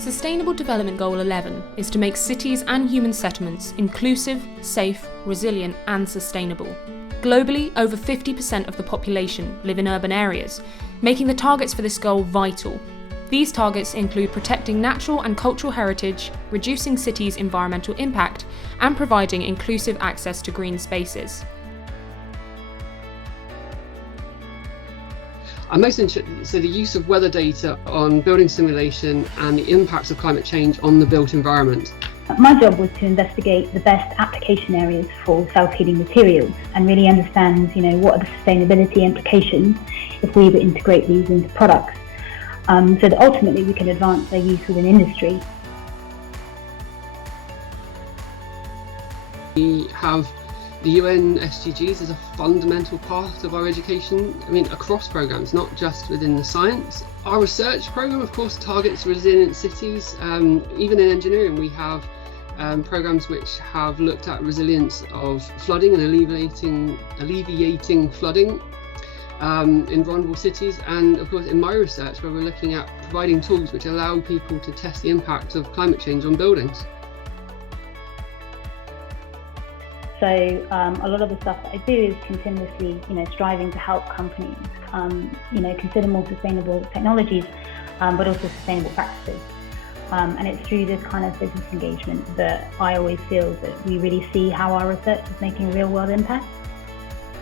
Sustainable Development Goal 11 is to make cities and human settlements inclusive, safe, resilient and sustainable. Globally, over 50% of the population live in urban areas, making the targets for this goal vital. These targets include protecting natural and cultural heritage, reducing cities' environmental impact, and providing inclusive access to green spaces. I'm most interested, so the use of weather data on building simulation and the impacts of climate change on the built environment. My job was to investigate the best application areas for self-healing materials and really understand, what are the sustainability implications if we were to integrate these into products, so that ultimately we can advance their use within industry. We have the UN SDGs as a fundamental part of our education, across programmes, not just within the science. Our research programme, of course, targets resilient cities. Even in engineering, we have programmes which have looked at resilience of flooding and alleviating flooding in vulnerable cities. And of course, in my research, where we're looking at providing tools which allow people to test the impact of climate change on buildings. So a lot of the stuff that I do is continuously, striving to help companies, consider more sustainable technologies, but also sustainable practices. And it's through this kind of business engagement that I always feel that we really see how our research is making a real world impact.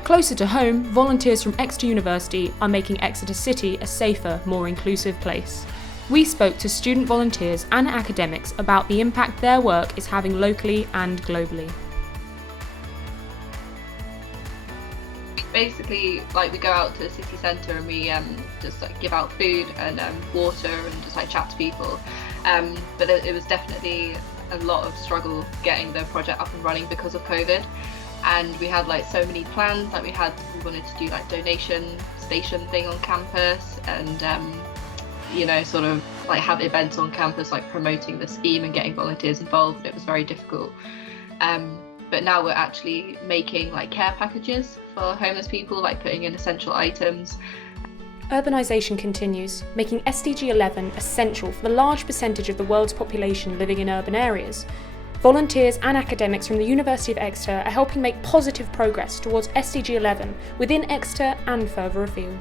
Closer to home, volunteers from Exeter University are making Exeter City a safer, more inclusive place. We spoke to student volunteers and academics about the impact their work is having locally and globally. Basically, we go out to the city centre and we just give out food and water and just chat to people. But it was definitely a lot of struggle getting the project up and running because of COVID. And we had so many plans. We wanted to do donation station thing on campus and have events on campus promoting the scheme and getting volunteers involved. It was very difficult. But now we're actually making care packages for homeless people, putting in essential items. Urbanisation continues, making SDG 11 essential for the large percentage of the world's population living in urban areas. Volunteers and academics from the University of Exeter are helping make positive progress towards SDG 11 within Exeter and further afield.